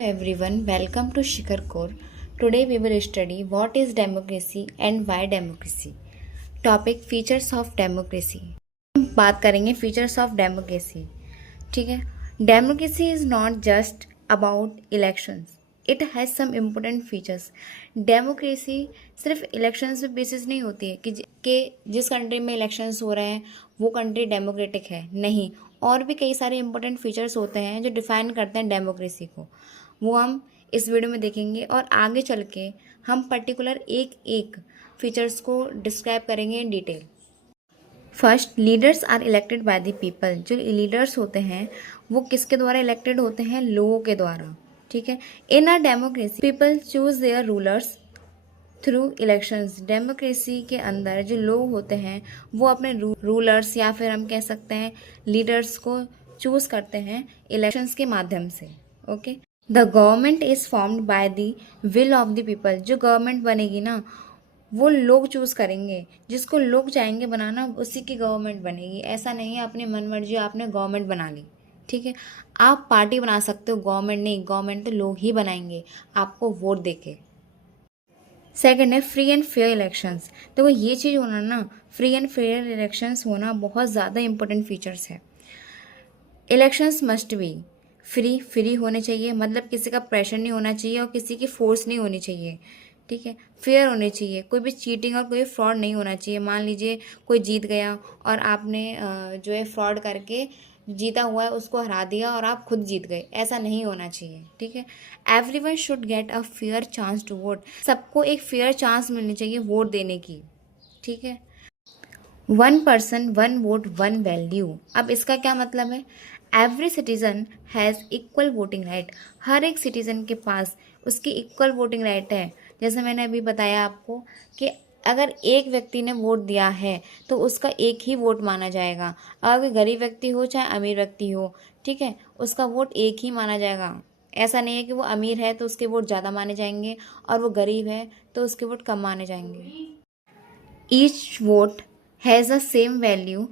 Everyone, welcome to Shikhar Core. Today we will study what is democracy and why democracy. Topic features of democracy. हम बात करेंगे features of democracy. ठीक है. Democracy is not just about elections. It has some important features. Democracy सिर्फ elections पे basis नहीं होती है कि जिस कंट्री में इलेक्शंस हो रहे हैं वो कंट्री डेमोक्रेटिक है, नहीं, और भी कई सारे इंपॉर्टेंट फीचर्स होते हैं जो डिफाइन करते हैं डेमोक्रेसी को। वो हम इस वीडियो में देखेंगे और आगे चल के हम पर्टिकुलर एक एक फीचर्स को डिस्क्राइब करेंगे in detail. First, leaders are elected by the people. जो लीडर्स होते हैं वो किसके द्वारा इलेक्टेड होते हैं? लोगों के द्वारा। ठीक है। In a democracy people choose their rulers through elections. Democracy के अंदर जो लोग होते हैं वो अपने रूलर्स या फिर हम कह सकते हैं लीडर्स को चूज करते हैं इलेक्शंस के माध्यम से। Okay. The government is formed by the will of the people. जो गवर्नमेंट बनेगी ना वो लोग चूज करेंगे, जिसको लोग चाहेंगे बनाना उसी की गवर्नमेंट बनेगी। ऐसा नहीं है अपनी मन मर्जी आपने गवर्नमेंट बना ली। ठीक है। आप पार्टी बना सकते हो, गवर्नमेंट नहीं। गवर्नमेंट तो लोग ही बनाएंगे आपको वोट देके। सेकंड है फ्री एंड फेयर इलेक्शंस। देखो ये चीज़ होना ना, फ्री एंड फेयर इलेक्शंस होना बहुत ज़्यादा इंपॉर्टेंट फीचर्स है। इलेक्शंस मस्ट बी फ्री होने चाहिए, मतलब किसी का प्रेशर नहीं होना चाहिए और किसी की फोर्स नहीं होनी चाहिए। ठीक है। फेयर होने चाहिए, कोई भी चीटिंग और कोई फ्रॉड नहीं होना चाहिए। मान लीजिए कोई जीत गया और आपने जो है फ्रॉड करके जीता हुआ है उसको हरा दिया और आप खुद जीत गए, ऐसा नहीं होना चाहिए। ठीक है। Everyone should get a fair chance to vote. सबको एक फेयर चांस मिलनी चाहिए वोट देने की। ठीक है। One person one vote one value. अब इसका क्या मतलब है? Every citizen has equal voting right. हर एक सिटीजन के पास उसकी इक्वल वोटिंग राइट है। जैसे मैंने अभी बताया आपको कि अगर एक व्यक्ति ने वोट दिया है तो उसका एक ही वोट माना जाएगा। अगर गरीब व्यक्ति हो चाहे अमीर व्यक्ति हो, ठीक है, उसका वोट एक ही माना जाएगा। ऐसा नहीं है कि वो अमीर है तो उसके वोट ज़्यादा माने जाएंगे और वो गरीब है तो उसके वोट कम माने जाएंगे। Each vote has a same value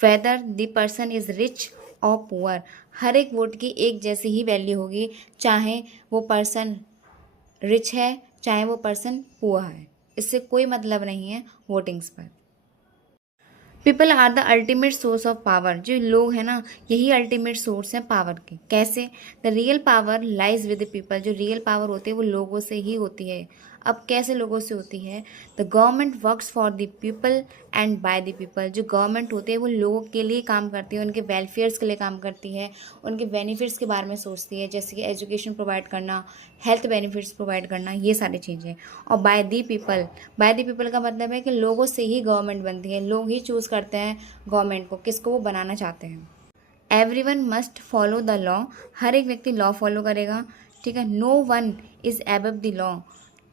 whether the person is rich और पुअर। हर एक वोट की एक जैसी ही वैल्यू होगी, चाहे वो पर्सन रिच है चाहे वो पर्सन पुअर है। इससे कोई मतलब नहीं है वोटिंग्स पर। People are the ultimate source of power. जो लोग हैं ना यही अल्टीमेट सोर्स है पावर के। कैसे? The real power lies with the people. जो रियल पावर होती है वो लोगों से ही होती है। अब कैसे लोगों से होती है? The government works for the people and bye the people. जो गवर्नमेंट होती है वो लोगों के लिए काम करती है, उनके वेलफेयर्स के लिए काम करती है, उनके बेनिफिट्स के बारे में सोचती है, जैसे कि एजुकेशन प्रोवाइड करना, हेल्थ बेनिफिट्स प्रोवाइड करना, ये सारी चीज़ें। और by the people, by the people का मतलब है कि लोगों से ही गवर्नमेंट बनती है, लोग ही चूज़ करते हैं गवर्नमेंट को, किसको वो बनाना चाहते हैं। Everyone must follow the law. हर एक व्यक्ति लॉ फॉलो करेगा। ठीक है। No one is above the law,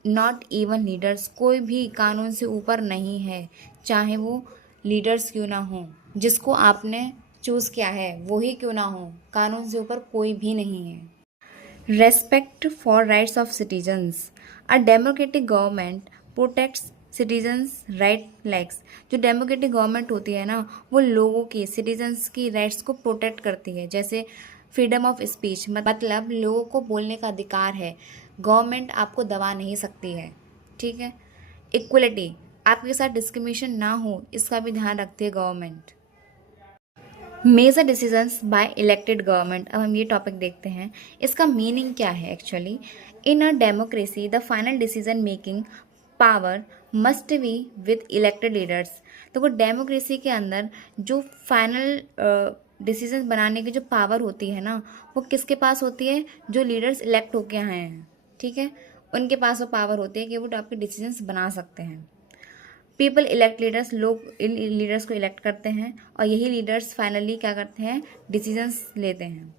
not even leaders. कोई भी कानून से ऊपर नहीं है, चाहे वो लीडर्स क्यों ना हो। जिसको आपने चूज़ किया है वही क्यों ना हो, कानून से ऊपर कोई भी नहीं है। Respect for rights of citizens. A democratic government protects citizens right likes. जो डेमोक्रेटिक गवर्नमेंट होती है ना वो लोगों की, सिटीजन्स की राइट्स को प्रोटेक्ट करती है। जैसे फ्रीडम ऑफ स्पीच, मतलब लोगों को बोलने का अधिकार है, गवर्नमेंट आपको दबा नहीं सकती है। ठीक है। इक्वलिटी, आपके साथ डिस्क्रिमिनेशन ना हो इसका भी ध्यान रखती है government. Major decisions by elected government. अब हम ये टॉपिक देखते हैं, इसका मीनिंग क्या है actually. In a democracy the final decision making power must be with elected leaders. तो वो डेमोक्रेसी के अंदर जो फाइनल डिसीजन बनाने की जो पावर होती है ना वो किसके पास होती है? जो लीडर्स इलेक्ट होके आए हैं, ठीक है, उनके पास वो पावर होती है कि वो आपके डिसीजंस बना सकते हैं। पीपल इलेक्ट लीडर्स, लोग इन लीडर्स को इलेक्ट करते हैं और यही लीडर्स फाइनली क्या करते हैं? डिसीजंस लेते हैं।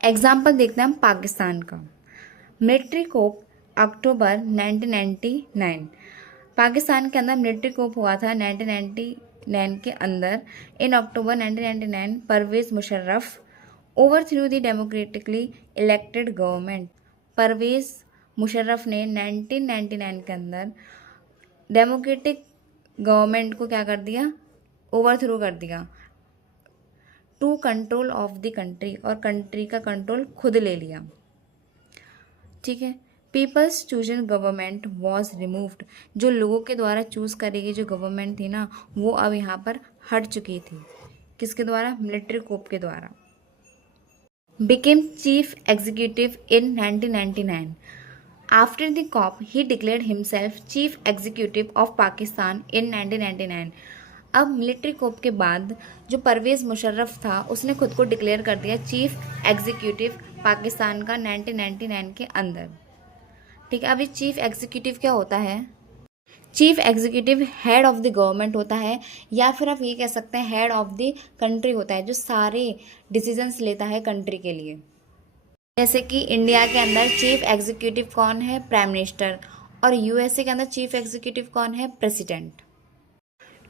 एग्जाम्पल देखते हैं हम पाकिस्तान का। मिलिट्री कोप अक्टूबर 1999। पाकिस्तान के अंदर मिलिट्री कोप हुआ था 1999 के अंदर। In October 1999 Pervez Musharraf overthrew the democratically elected government. Pervez Musharraf ने 1999 के अंदर डेमोक्रेटिक गवर्नमेंट को क्या कर दिया? ओवरथ्रो कर दिया। To control of the country, और कंट्री का कंट्रोल खुद ले लिया। ठीक है। People's chosen government was removed, जो लोगों के द्वारा चूज करी गई जो गवर्नमेंट थी ना, वो अब यहाँ पर हट चुकी थी। किसके द्वारा? मिलिट्री कोप के द्वारा। became chief executive in 1999. After the COP, he declared himself chief executive of Pakistan in 1999. अब मिलिट्री कोप के बाद जो परवेज़ मुशर्रफ था उसने खुद को डिक्लेयर कर दिया चीफ एग्जीक्यूटिव पाकिस्तान का 1999 के अंदर। ठीक है। अभी चीफ एग्जीक्यूटिव क्या होता है? Chief executive head of the government होता है, या फिर आप ये कह सकते हैं हेड ऑफ द कंट्री होता है, जो सारे डिसीजंस लेता है कंट्री के लिए। जैसे कि इंडिया के अंदर चीफ एग्जीक्यूटिव कौन है? Prime minister. और यूएसए के अंदर चीफ एग्जीक्यूटिव कौन है? President.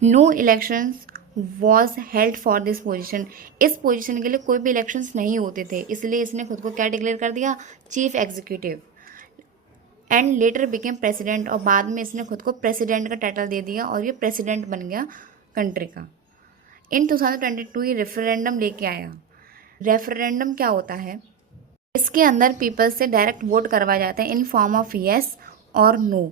No elections was held for this position, इस पोजीशन के लिए कोई भी इलेक्शंस नहीं होते थे, इसलिए इसने खुद को क्या डिक्लेयर कर दिया? Chief executive. And later became president, और बाद में इसने खुद को प्रेसिडेंट का टाइटल दे दिया और ये प्रेसिडेंट बन गया कंट्री का। इन 2022 ये रेफरेंडम लेके आया। रेफरेंडम क्या होता है? इसके अंदर पीपल से डायरेक्ट वोट करवाया जाता है इन फॉर्म ऑफ येस और नो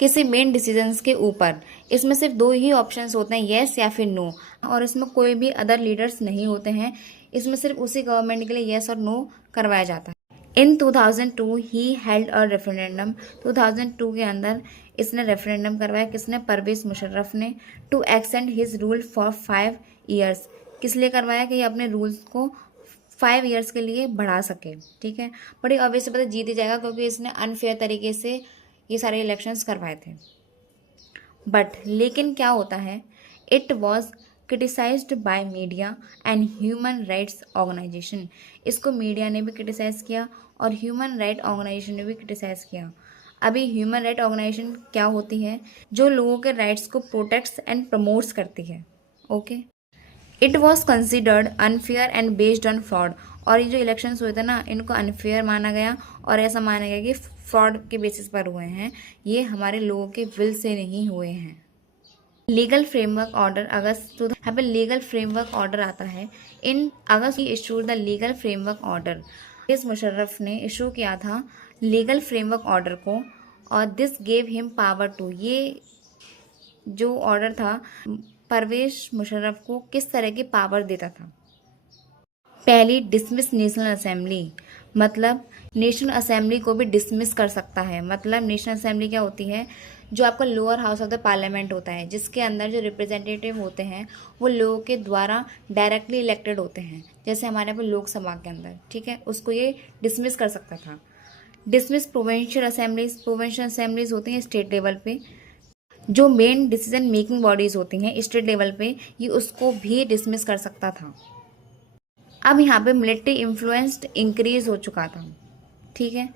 किसी मेन डिसीजंस के ऊपर। इसमें सिर्फ दो ही ऑप्शंस होते हैं, येस या फिर नो, और इसमें कोई भी अदर लीडर्स नहीं होते हैं। इसमें सिर्फ उसी गवर्नमेंट के लिए येस और नो करवाया जाता है। इन 2002 ही हेल्ड अ रेफरेंडम, 2002 के अंदर इसने रेफरेंडम करवाया। किसने? परवेज़ मुशर्रफ ने। To extend his rule for 5 years, किस लिए करवाया? कि ये अपने रूल्स को 5 ईयर्स के लिए बढ़ा सके। ठीक है। बड़ी ऑब्वियस बात है, जीत ही जाएगा, क्योंकि इसने अनफेयर तरीके से ये सारे इलेक्शंस करवाए थे। बट लेकिन क्या होता है? It was criticised by media and human rights organisation, इसको मीडिया ने भी क्रिटिसाइज़ किया और ह्यूमन राइट ऑर्गेनाइजेशन ने भी क्रिटिसाइज़ किया। अभी ह्यूमन राइट ऑर्गेनाइजेशन क्या होती है? जो लोगों के राइट्स को प्रोटेक्ट्स एंड प्रमोट्स करती है। Okay. It was considered unfair and based on fraud, और ये जो इलेक्शंस हुए थे ना, इनको अनफेयर माना गया और ऐसा माना गया कि फ्रॉड के बेसिस पर हुए हैं, ये हमारे लोगों के विल से नहीं हुए हैं। लीगल फ्रेमवर्क ऑर्डर अगस्त, यहाँ पे लीगल फ्रेमवर्क ऑर्डर आता है। In August he issued the legal framework order, Pervez Musharraf ने इशू किया था लीगल फ्रेमवर्क ऑर्डर को, और this gave him power to, ये जो ऑर्डर था परवेज़ मुशर्रफ को किस तरह की पावर देता था? पहली, डिसमिस नेशनल असेंबली, मतलब नेशनल असेंबली को भी डिसमिस कर सकता है। मतलब नेशनल असेंबली क्या होती है? जो आपका lower house of the parliament होता है, जिसके अंदर जो रिप्रेजेंटेटिव होते हैं वो लोगों के द्वारा डायरेक्टली इलेक्टेड होते हैं, जैसे हमारे यहाँ पर लोकसभा के अंदर। ठीक है। उसको ये डिसमिस कर सकता था। डिसमिस प्रोविंशियल असेंबलीज होती हैं स्टेट लेवल पे, जो मेन डिसीजन मेकिंग बॉडीज होती हैं स्टेट लेवल पे, ये उसको भी डिसमिस कर सकता था। अब यहाँ पे मिलिट्री इन्फ्लुएंस्ड इंक्रीज हो चुका था। ठीक है।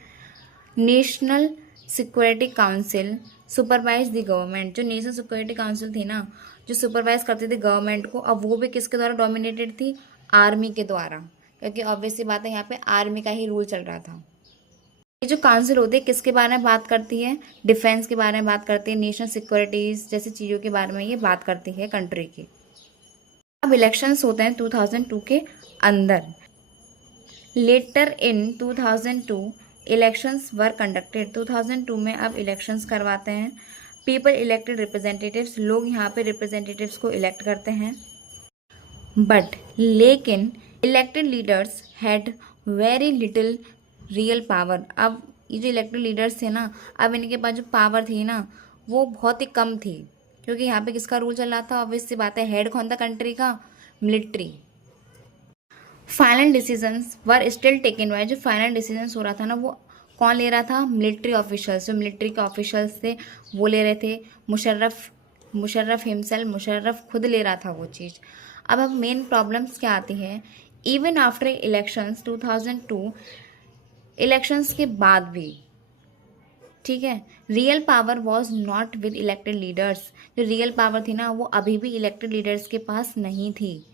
National security council supervise the government, जो नेशनल सिक्योरिटी काउंसिल थी ना, जो सुपरवाइज करती थी गवर्नमेंट को, अब वो भी किसके द्वारा डोमिनेटेड थी? आर्मी के द्वारा, क्योंकि ऑब्वियस सी बात है यहाँ पे आर्मी का ही रूल चल रहा था। ये जो काउंसिल होती है किसके बारे में बात करती है? डिफेंस के बारे में बात करती है, नेशनल सिक्योरिटीज जैसी चीज़ों के बारे में ये बात करती है कंट्री की। अब इलेक्शंस होते हैं 2002 के अंदर। लेटर इन 2002 इलेक्शंस वर कंडक्टेड, 2002 में अब इलेक्शंस करवाते हैं। पीपल इलेक्टेड रिप्रेजेंटेटिव्स, लोग यहाँ पे रिप्रेजेंटेटिव्स को इलेक्ट करते हैं। बट लेकिन elected leaders had very little real power, अब ये जो इलेक्टेड लीडर्स थे ना, अब इनके पास जो पावर थी ना वो बहुत ही कम थी, क्योंकि यहाँ पे किसका रूल चल रहा था? ऑब्वियस सी बात है, हेड कौन था कंट्री का? Military. Final decisions were still taken by, जो फाइनल डिसीजंस हो रहा था ना वो कौन ले रहा था? मिलिट्री ऑफिशियल्स, जो मिलिट्री के ऑफिशियल्स थे वो ले रहे थे। मुशर्रफ हिमसेल्फ, मुशर्रफ खुद ले रहा था वो चीज़। अब मेन प्रॉब्लम्स क्या आती है? इवन आफ्टर इलेक्शंस 2002, इलेक्शंस के बाद भी, ठीक है, real power was not with elected leaders, जो रियल पावर थी ना वो अभी भी इलेक्टेड लीडर्स के पास नहीं थी।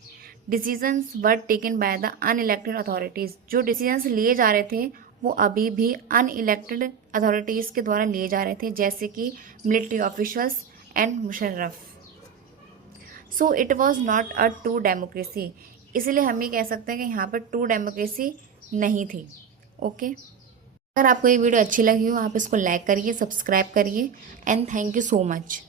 Decisions were taken by the unelected authorities, जो डिसीजंस लिए जा रहे थे वो अभी भी अनइलेक्टेड अथॉरिटीज़ के द्वारा लिए जा रहे थे, जैसे कि military officials and Musharraf. So it was not a true democracy, इसीलिए हम ये कह सकते हैं कि यहाँ पर ट्रू डेमोक्रेसी नहीं थी। ओके, अगर आपको ये वीडियो अच्छी लगी हो आप इसको लाइक करिए, सब्सक्राइब करिए and thank you so much.